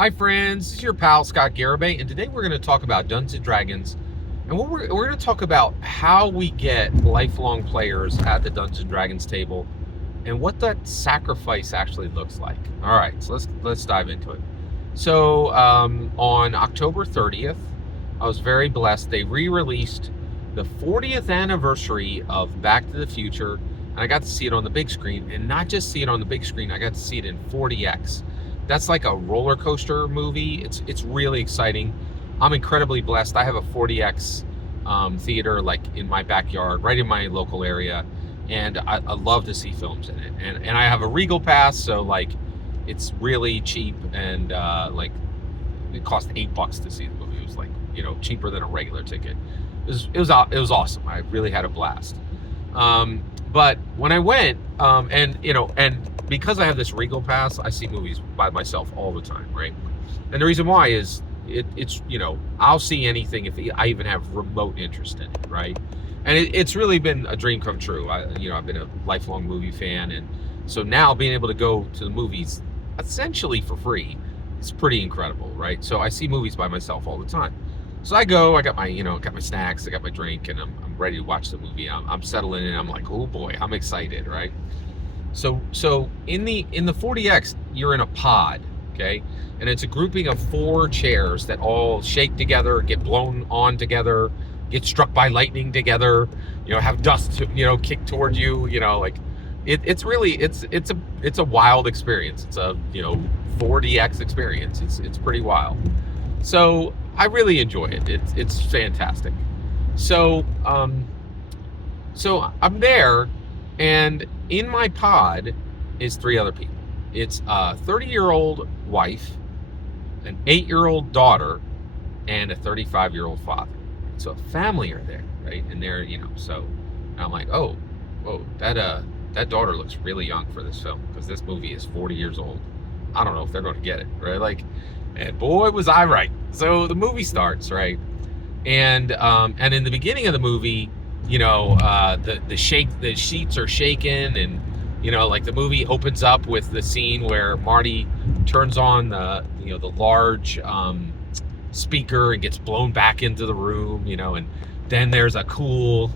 Hi friends, this is your pal Scott Garibay, and today we're going to talk about Dungeons & Dragons, and we're going to talk about how we get lifelong players at the Dungeons & Dragons table, and what that sacrifice actually looks like. All right, so let's dive into it. So on October 30th, I was very blessed. They re-released the 40th anniversary of Back to the Future, and I got to see it on the big screen, and not just see it on the big screen, I got to see it in 40X. That's like a roller coaster movie. It's really exciting. I'm incredibly blessed. I have a 40X theater like in my backyard, right in my local area, and I love to see films in it. And I have a Regal pass, so like it's really cheap, and like it cost $8 to see the movie. It was like cheaper than a regular ticket. It was awesome. I really had a blast. But when I went, and because I have this Regal pass, I see movies by myself all the time, right? And the reason why is it's I'll see anything if I even have remote interest in it, right? And it's really been a dream come true. I've been a lifelong movie fan, and so now being able to go to the movies essentially for free is pretty incredible, right? So I see movies by myself all the time. So I go, I got my snacks, I got my drink, and I'm ready to watch the movie. I'm settling in. I'm like, oh boy, I'm excited, right? So in the 40X, you're in a pod, okay, and it's a grouping of 4 chairs that all shake together, get blown on together, get struck by lightning together, have dust, kick toward you, like it's a wild experience. It's a 40X experience. It's pretty wild. So I really enjoy it. It's fantastic. So so I'm there, and in my pod is 3 other people. It's a 30-year-old wife, an 8-year-old daughter, and a 35-year-old father. So a family are there, right? And they're, so I'm like, oh, whoa, that daughter looks really young for this film, because this movie is 40 years old. I don't know if they're going to get it, right? Like, and boy, was I right. So the movie starts, right? And in the beginning of the movie, the sheets are shaken, and like the movie opens up with the scene where Marty turns on the large speaker and gets blown back into the room, and then there's a cool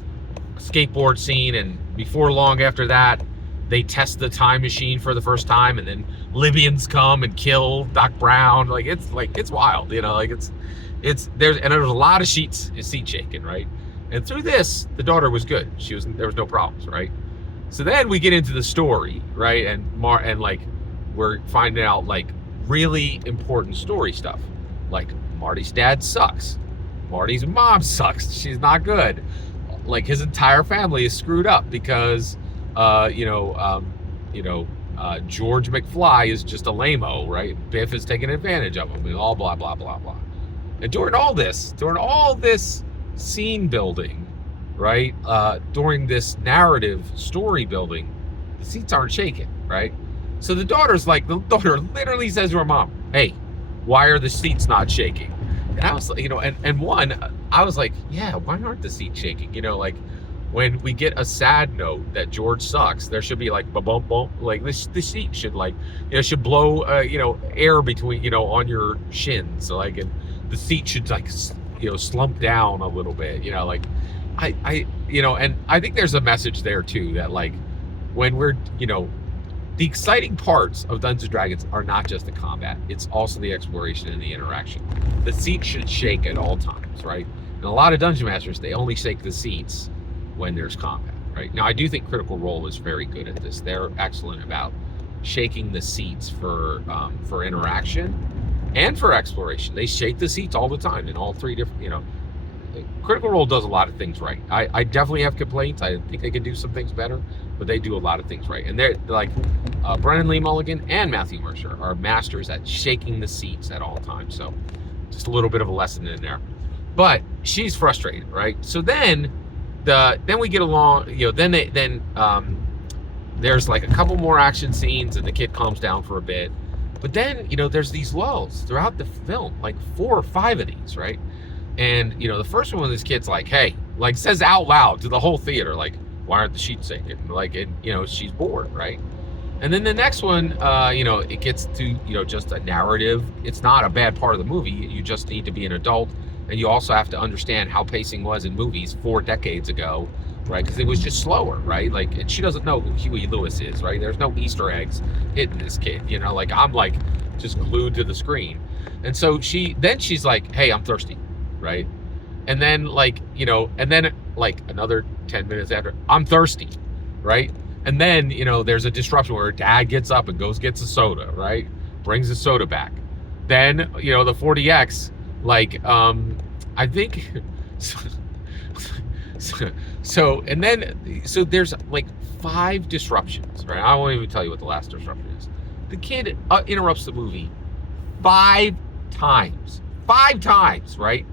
skateboard scene, and before long after that they test the time machine for the first time, and then Libyans come and kill Doc Brown. It's wild, there's a lot of seat shaking, right? And through this, the daughter was good. There was no problems, right? So then we get into the story, right? And we're finding out like really important story stuff. Like Marty's dad sucks. Marty's mom sucks. She's not good. Like his entire family is screwed up because George McFly is just a lame-o, right? Biff is taking advantage of him, and all blah blah blah blah. And during all this scene building, right? During this narrative story building, the seats aren't shaking, right? So the daughter literally says to her mom, "Hey, why are the seats not shaking?" And I was like, I was like, yeah, why aren't the seats shaking? Like when we get a sad note that George sucks, there should be like bump bump bump, like the seat should should blow air between on your shins, like, and the seat should like slump down a little bit, and I think there's a message there too, that like when we're the exciting parts of Dungeons & Dragons are not just the combat, it's also the exploration and the interaction. The seat should shake at all times, right? And a lot of Dungeon Masters, they only shake the seats when there's combat, right? Now, I do think Critical Role is very good at this. They're excellent about shaking the seats for interaction and for exploration. They shake the seats all the time in all 3 different, Critical Role does a lot of things right. I definitely have complaints. I think they can do some things better, but they do a lot of things right. And they're like Brennan Lee Mulligan and Matthew Mercer are masters at shaking the seats at all times. So just a little bit of a lesson in there. But she's frustrated, right? So then we get along, then there's like a couple more action scenes, and the kid calms down for a bit. But then, there's these lulls throughout the film, like 4 or 5 of these, right? And, the first one, this kid's like, hey, like says out loud to the whole theater, like, why aren't the sheets shaking? Like, and, she's bored, right? And then the next one, it gets to, just a narrative. It's not a bad part of the movie. You just need to be an adult. And you also have to understand how pacing was in movies 4 decades ago, right? Because it was just slower, right? Like, and she doesn't know who Huey Lewis is, right? There's no Easter eggs hitting this kid, like I'm like just glued to the screen. And so she's like, hey, I'm thirsty, right? And then like another 10 minutes after, I'm thirsty, right? And then, there's a disruption where her dad gets up and gets a soda, right? Brings the soda back. Then, the 40X, I think, so there's like 5 disruptions, right? I won't even tell you what the last disruption is. The kid interrupts the movie 5 times. 5 times, right?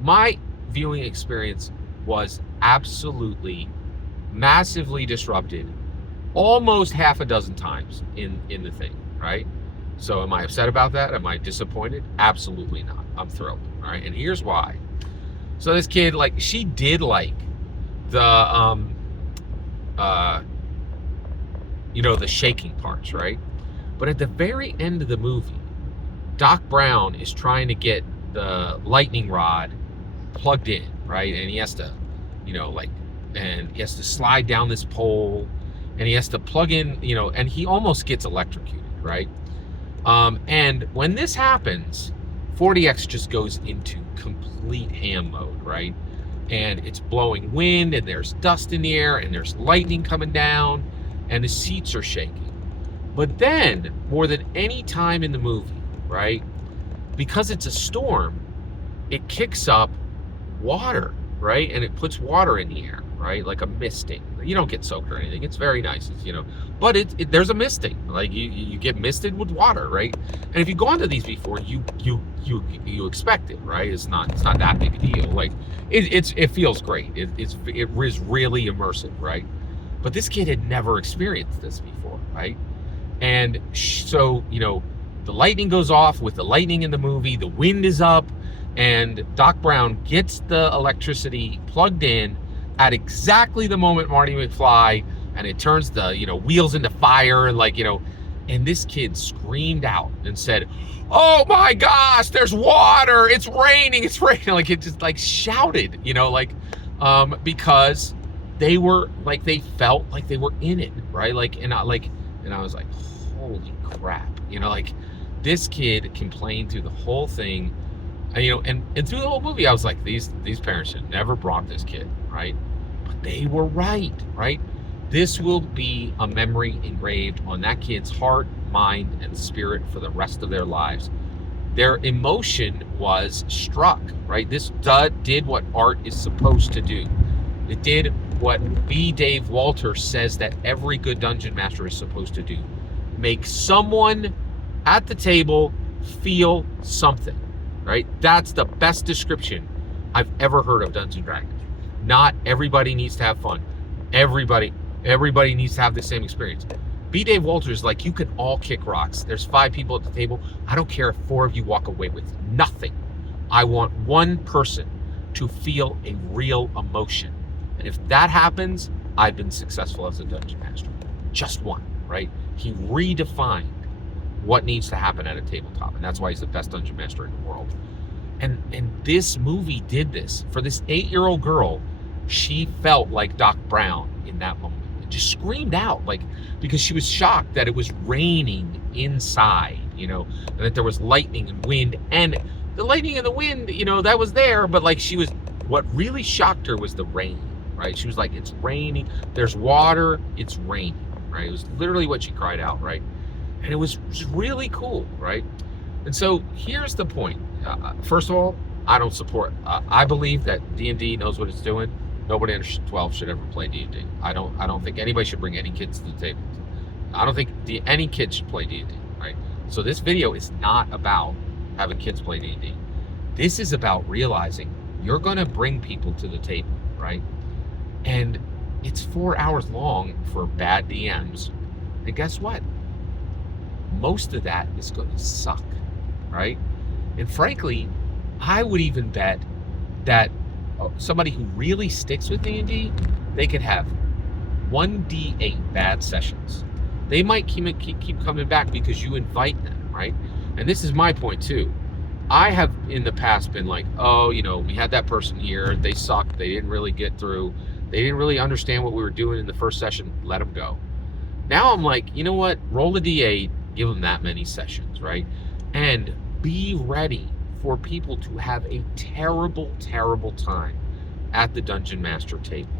My viewing experience was absolutely massively disrupted almost half a dozen times in the thing, right? So am I upset about that? Am I disappointed? Absolutely not. I'm thrilled. All right. And here's why. So this kid, she did like the the shaking parts, right? But at the very end of the movie, Doc Brown is trying to get the lightning rod plugged in, right? And he has to, and he has to slide down this pole, and he has to plug in, and he almost gets electrocuted, right? And when this happens, 40X just goes into complete ham mode, right? And it's blowing wind, and there's dust in the air, and there's lightning coming down, and the seats are shaking. But then, more than any time in the movie, right, because it's a storm, it kicks up water, right? And it puts water in the air, right? Like a misting. You don't get soaked or anything. It's very nice, but there's a misting. Like you get misted with water, right? And if you've gone to these before, you expect it, right? It's not that big a deal. Like it feels great. It is really immersive, right? But this kid had never experienced this before, right? And so, the lightning goes off. With the lightning in the movie, the wind is up, and Doc Brown gets the electricity plugged in at exactly the moment Marty McFly, and it turns the, wheels into fire, and and this kid screamed out and said, "Oh my gosh, there's water, it's raining. Like it just shouted, because they were they felt like they were in it, right? And I was like, holy crap, this kid complained through the whole thing, and through the whole movie I was like, these parents should never brought this kid, right? But they were right? This will be a memory engraved on that kid's heart, mind, and spirit for the rest of their lives. Their emotion was struck, right? This did what art is supposed to do. It did what B. Dave Walters says that every good dungeon master is supposed to do. Make someone at the table feel something, right? That's the best description I've ever heard of Dungeons & Dragons. Not everybody needs to have fun. Everybody needs to have the same experience. B. Dave Walters, you can all kick rocks. There's 5 people at the table. I don't care if 4 of you walk away with nothing. I want one person to feel a real emotion. And if that happens, I've been successful as a dungeon master. Just one, right? He redefined what needs to happen at a tabletop, and that's why he's the best dungeon master in the world. And this movie did this. For this 8-year-old girl, she felt like Doc Brown in that moment. It just screamed out, because she was shocked that it was raining inside, and that there was lightning and wind. And the lightning and the wind, that was there, but what really shocked her was the rain, right? She was like, it's raining, there's water, it's raining, right? It was literally what she cried out, right? And it was just really cool, right? And so here's the point. First of all, I don't support. I believe that D&D knows what it's doing. Nobody under 12 should ever play D&D. I don't think anybody should bring any kids to the table. I don't think any kids should play D&D, right? So this video is not about having kids play D&D. This is about realizing you're going to bring people to the table, right? And it's 4 hours long for bad DMs. And guess what? Most of that is going to suck, right? And frankly, I would even bet that somebody who really sticks with D&D, they could have 1d8 bad sessions They might keep coming back because you invite them, right? And this is my point too. I have in the past been like, oh, we had that person here. They sucked. They didn't really get through. They didn't really understand what we were doing in the first session. Let them go. Now I'm like, you know what? Roll a D8, give them that many sessions, right? And be ready for people to have a terrible, terrible time at the Dungeon Master table.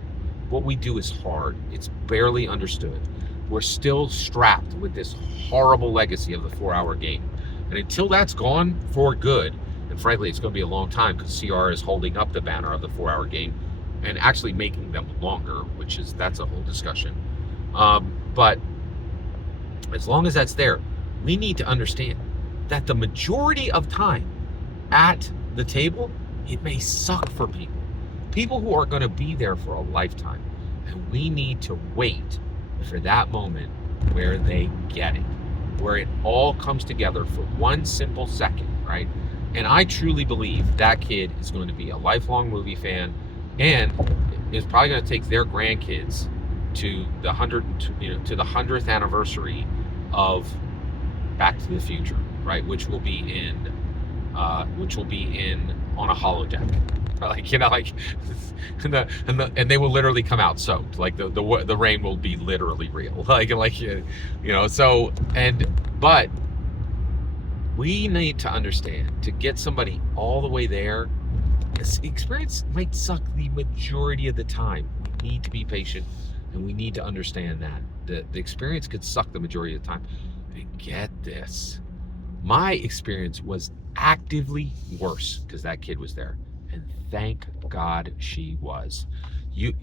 What we do is hard. It's barely understood. We're still strapped with this horrible legacy of the 4-hour game. And until that's gone for good, and frankly, it's going to be a long time because CR is holding up the banner of the 4-hour game and actually making them longer, that's a whole discussion. But as long as that's there, we need to understand that the majority of time at the table, it may suck for people who are going to be there for a lifetime. And we need to wait for that moment where they get it, where it all comes together for one simple second, right? And I truly believe that kid is going to be a lifelong movie fan and is probably going to take their grandkids to the 100th anniversary of Back to the Future, right? Which will be in on a holodeck. And they will literally come out soaked. Like the rain will be literally real. But we need to understand, to get somebody all the way there, this experience might suck the majority of the time. We need to be patient, and we need to understand that the experience could suck the majority of the time. And get this, my experience was actively worse because that kid was there, and thank God she was. You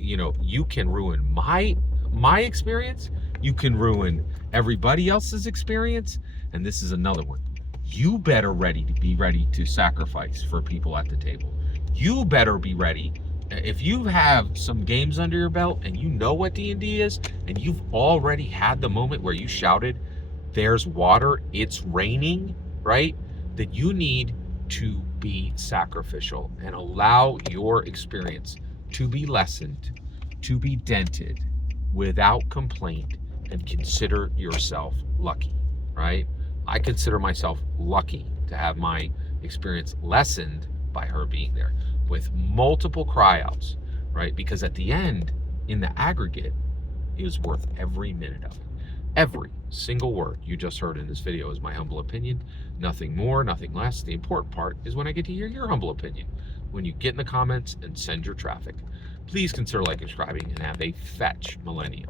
can ruin my experience. You can ruin everybody else's experience, and this is another one. You better be ready to sacrifice for people at the table. You better be ready. If you have some games under your belt and you know what D&D is, and you've already had the moment where you shouted, "There's water, it's raining," right? Then you need to be sacrificial and allow your experience to be lessened, to be dented without complaint, and consider yourself lucky, right? I consider myself lucky to have my experience lessened by her being there with multiple cryouts, right? Because at the end, in the aggregate, it was worth every minute of it. Every single word you just heard in this video is my humble opinion. Nothing more, nothing less. The important part is when I get to hear your humble opinion. When you get in the comments and send your traffic. Please consider liking, subscribing, and have a fetch millennium.